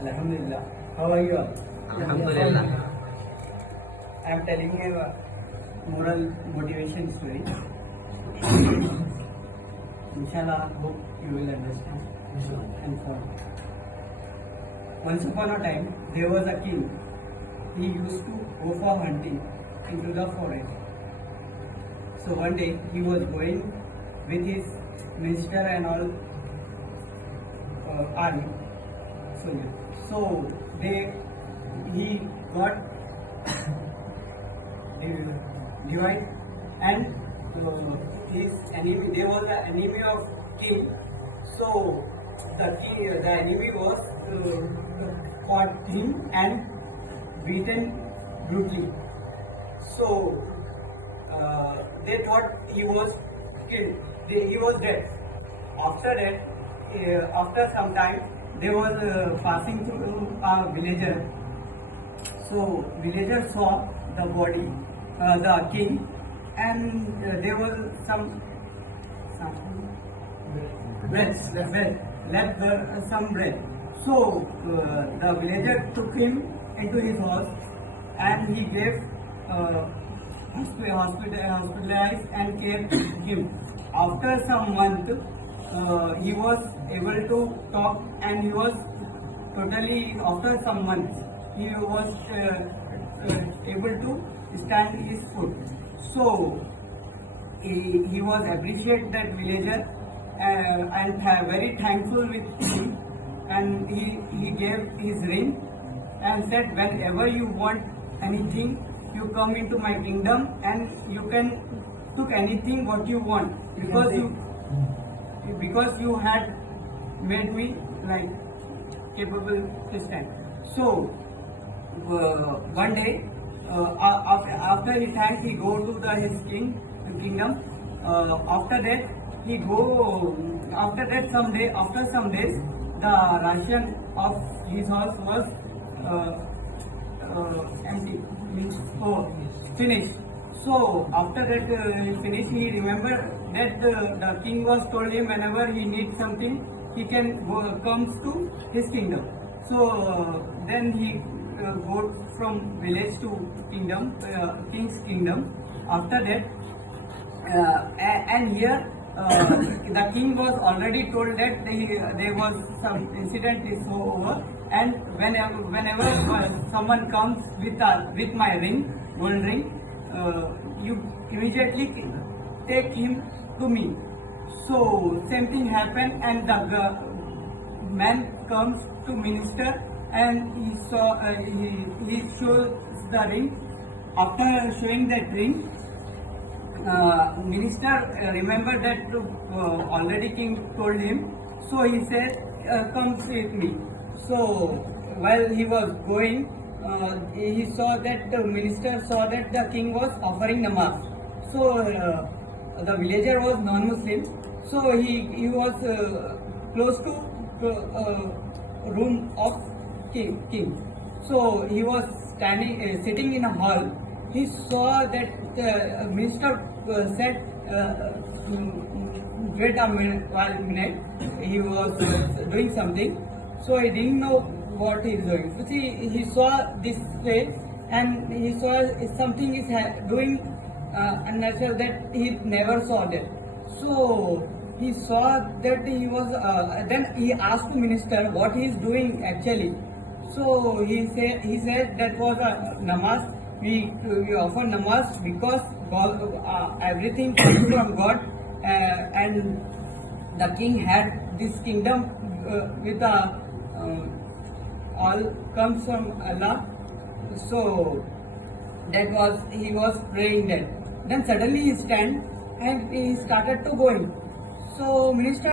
Alhamdulillah. How are you all? Alhamdulillah. I am telling you a moral motivation story. Inshallah, hope you will understand and follow. Once upon a time, there was a king. He used to go for hunting into the forest. So one day he was going with his minister and all army soldiers. So he got divide and his enemy. There was an enemy of king. So the enemy was caught him and beaten brutally. So they thought he was killed. He was dead. After that, after some time, they was passing through a villager. So villager saw the body, the king, and there was some bread. So the villager took him into his house and he gave hospitalized and cared him. After some month, he was able to talk and he was totally, after some months, he was able to stand his foot. So he was appreciate that villager and very thankful with him, and he gave his ring and said, whenever you want anything, you come into my kingdom and you can took anything what you want, because you had made me like capable this time. So one day after he thanked, he go to his kingdom. After that after some days the ration of his house was empty, means finished. So after that finished, he remembered that the king was told him whenever he needs something, he can comes to his kingdom. So then he go from village to king's kingdom. After that, and here the king was already told that there was some incident is over, and whenever someone comes with my ring, gold ring, you immediately take him to me. So same thing happened, and the man comes to minister and he shows the ring. After showing that ring, minister remembered that already king told him. So he said, come with me. So while he was going, he saw that the minister saw that the king was offering namaz. So the villager was non-Muslim. So he was close to room of king. So he was sitting in a hall. He saw that minister said, wait a minute, he was doing something. So he didn't know what he is doing. So see, he saw this face and he saw something is doing unnatural that he never saw that. So he saw that he was, then he asked the minister what he is doing actually. So he said that was a namaz. We offer namaz because God, everything comes from God, and the king had this kingdom with all comes from Allah. So that was, he was praying that. Then suddenly he stand and he started to going. So minister